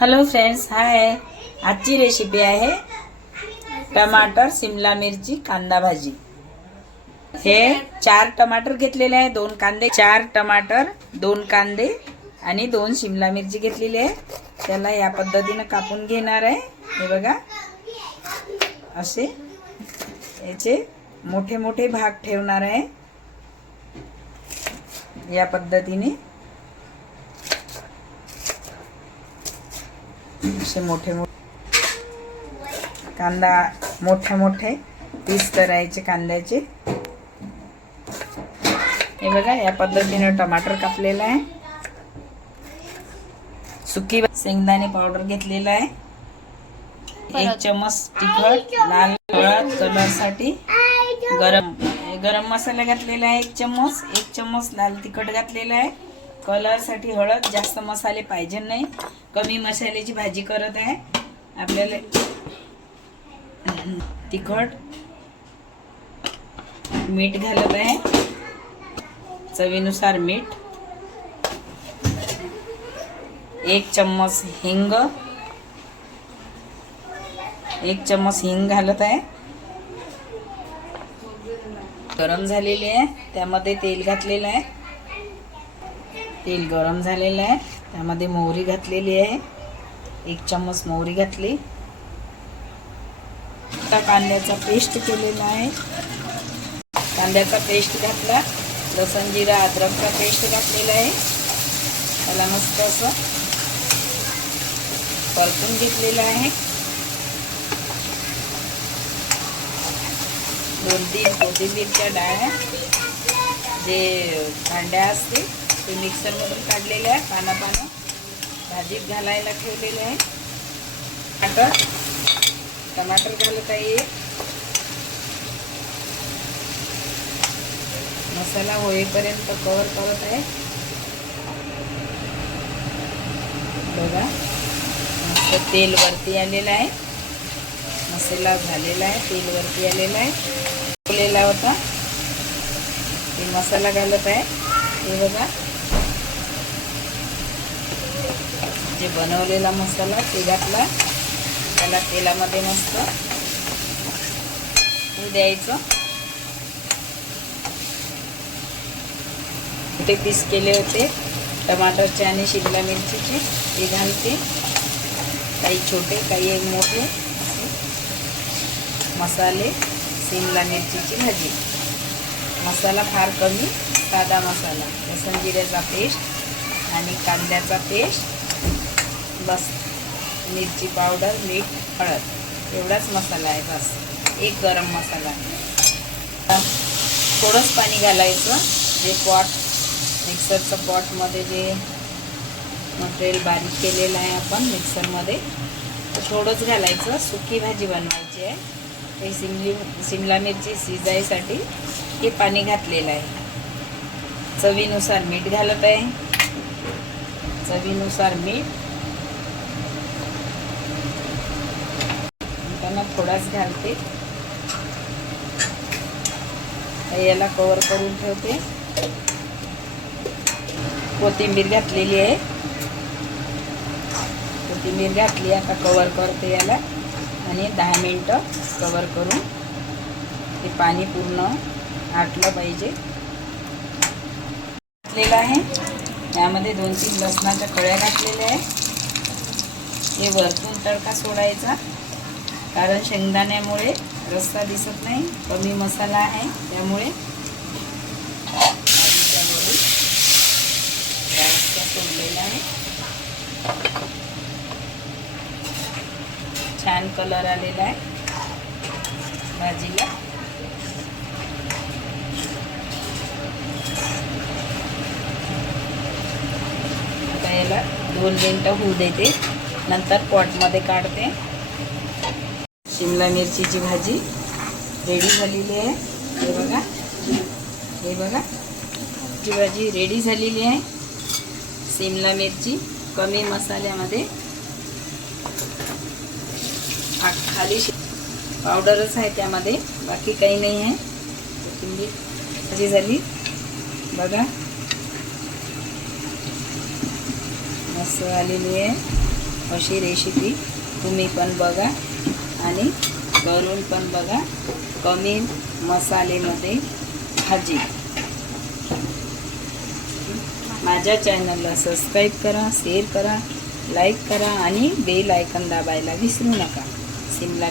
Hello friends hi आजची recipe आहे टमाटर सिमला मिरची कांदा भाजी. हे चार टमाटर घेतलेले आहे दोन कांदे चार टमाटर दोन कांदे आणि दोन शिमला मिरची घेतलेली आहे. त्याला या पद्धतीनं कापून घेणार आहे. हे बघा. असे याचे मोठे मोठे भाग ठेवणार आहे. या पद्धतीने. असे मोठे मोठे कांदा मोठे मोठे पीस करायचे कांद्याचे. हे बघा या पद्धतीने टमाटर कापलेलं आहे. सुकी शेंगदाणे पावडर घेतलेला आहे. एक चमच तिखट लाल हळद कलरसाठी गरम गरम मसाला घातलेला आहे एक चम्मच. एक चम्मच लाल तिखट घातलेला आहे. कलरसाठी हळद जास्त मसाले पाहिजे नाही. कमी मसाल्याची भाजी करत आहे. आपल्याला तिखट मीठ घालत आहे. चवीनुसार मीठ. एक चम्मच हिंग. एक चम्मच हिंग घालत आहे. गरम झालेली आहे. त्यामध्ये तेल घातलेलं आहे. तेल गरम झालेलं आहे. त्यामध्ये मोहरी घातलेली आहे. एक चम्मच मोहरी घातली. आता कांद्याचा पेस्ट केलेला आहे. कांद्याचा पेस्ट घातला. लसण जिरा अद्रकचा पेस्ट घातलेला आहे. त्याला मस्त असं परतून घेतलेलं आहे. दोन तीन कोथिंबीरच्या डाळ्या जे कांड्या असते ते मिक्सरमधून काढलेले आहे पानं पानं भाजीत घालायला ठेवलेले आहे. टमाटर. टमाटर घालत आहे मसाला होईपर्यंत कवर करत आहे. बघा. मस्त तेल वरती आलेलं आहे. मसाला झालेला आहे तेल वरती आलेला आहे. ठेवलेला होता. ते मसाला घालत आहे. हे बघा. जे बनवलेला मसाला ते घातला त्याला तेलामध्ये मस्त हे द्यायचं. ते पीस केले होते टमाटरचे आणि शिमला मिरचीचे ते घालते. काही छोटे काही एक मोठे मसाले शिमला मिरचीची भाजी. मसाला फार कमी साधा मसाला. लसण जिऱ्याचा पेस्ट आणि कांद्याचा पेस्ट. बस मिरची पावडर मीठ हळद. एवढाच मसाला आहे बस. एक गरम मसाला. थोडंच पाणी घालायचं. जे पॉट मिक्सरचं पॉटमध्ये जे मटेरियल बारीक केलेलं आहे आपण मिक्सरमध्ये थोडंच घालायचं. सुकी भाजी बनवायची आहे. ते शिमली शिमला मिरची शिजायसाठी हे पाणी घातलेलं आहे. चवीनुसार मीठ घालत आहे. चवीनुसार मीठ त्यांना थोडाच घालते. याला कवर करून ठेवते. कोथिंबीर घातलेली आहे. कोथिंबीर घातली आता कवर करते याला. आणि दहा मिनटं कवर करून ते पाणी पूर्ण आटलं पाहिजे. घातलेलं आहे. यामध्ये दोन तीन लसणाच्या कळ्या घातलेल्या आहे हे वरतून तडका सोडायचा. कारण शेंगदाण्यामुळे रस्ता दिसत नाही कमी मसाला आहे त्यामुळे सोडलेला आहे छान कलर आलेला आहे भाजीला. आता याला दोन मिनटं होऊ देते. नंतर पॉटमध्ये काढते. शिमला मिरचीची भाजी रेडी झालेली आहे. हे बघा. हे बघा. ची भाजी रेडी झालेली आहे. शिमला मिरची कमी मसाल्यामध्ये. खाली पावडरच आहे त्यामध्ये. बाकी काही नाही आहे. कोथिंबीर भाजी झाली. बघा. मस्त आलेली आहे. अशी रेसिपी तुम्ही पण बघा. आणि करून पण बघा कमी मसालेमध्ये भाजी. माझ्या चॅनलला सबस्क्राईब करा शेअर करा लाईक करा आणि बेल आयकन दाबायला विसरू नका. सिमला